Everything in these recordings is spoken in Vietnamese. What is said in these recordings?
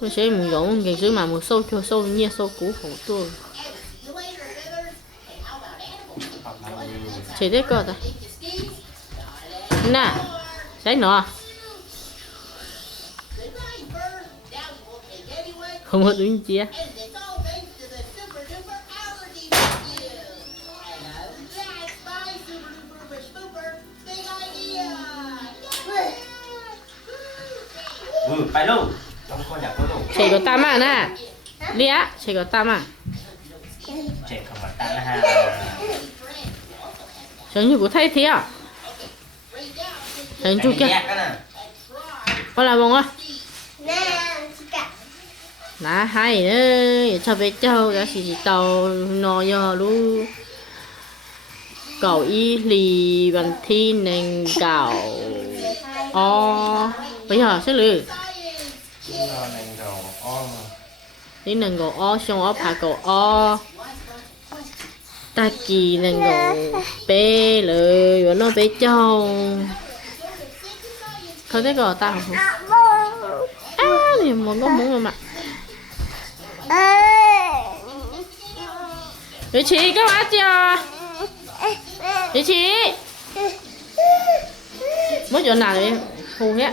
Mình sẽ mình giống cái thứ mà một sâu cho sâu nhia sâu cũ hổ tua. Chỉ đấy cơ ta. Nè, đấy nó. Không có đúng chia. Phải luôn. Không có nhập luôn. Chỉ có tam à nè. Đi á, chỉ có tam à. Chỉ không phải ta là ha. Chẳng như của thay thế à? Chẳng chú kia. Có làm không á? Đã hay nữa, cho bé châu đã chỉ tàu nó giờ luôn. Cậu y lì bằng thi nền cậu bây giờ sẽ lử tí nền cậu xong ốp hạ cậu ta kỳ nền cậu bé lử và nó bé châu thôi thế cậu ta không thì một con muốn rồi mà Lý trí các bác chưa Lý trí mất chỗ nào đấy hù nhé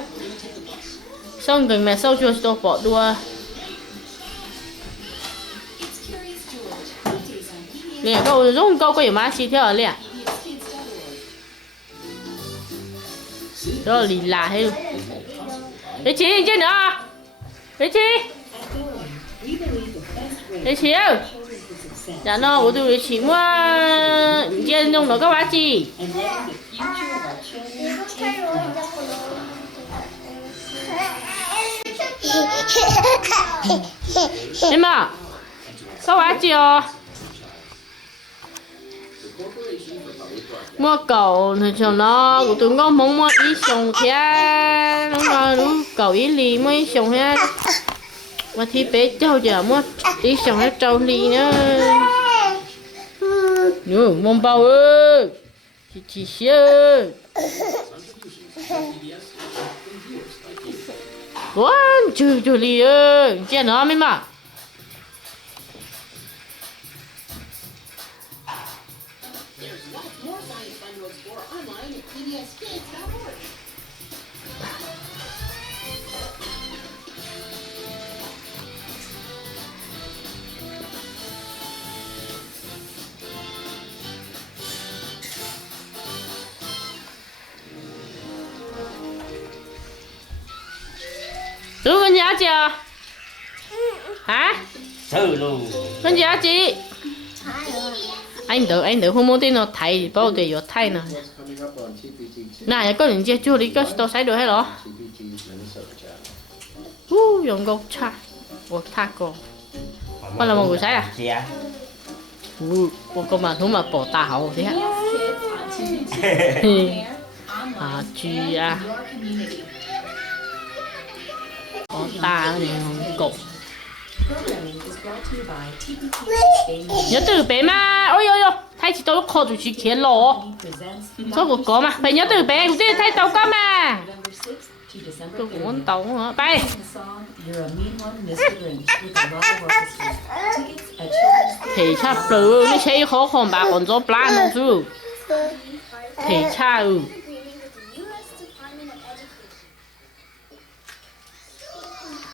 xong gần mẹ sâu chua tôi bỏ đua liền câu dùng câu có gì mà xí theo liền đó là lì là hết luôn Lý trí nhìn trên nữa Lý trí Lý trí ơi dạ nó của tôi chỉ mua trên trong đó các bác chị em à các bác chị mua cầu thì cho nó của tôi có muốn mua ít xong thế nó đúng cầu ít lì mới xong hết mà thì bé châu giờ mua ít xong hết châu lì nữa nữa mông bao ơi chị xưa one chú lì ơi chị nó mới mà Chú con giá chưa? Hả? Sư luôn. Con giá chị. Anh đợi không muốn tin nó thầy bao để vô thầy nè. Nè, có những chiếc chú đi có tao sai được hết rồi. Dùng câu cha. Ủa tha cô. Con là một người sai à? Con mà không mà bỏ tà hậu thế hả? À chị à. Ta thì cục nhớ từ bé mà ôi ôi ôi thay chỉ tôi khó tụi chị kia lỗ số của có mà phải nhớ từ bé cũng thay tàu có mà tôi cũng muốn tàu hả bay thì chắc bự nó chơi khó còn bà còn cho plan không chứ thì cha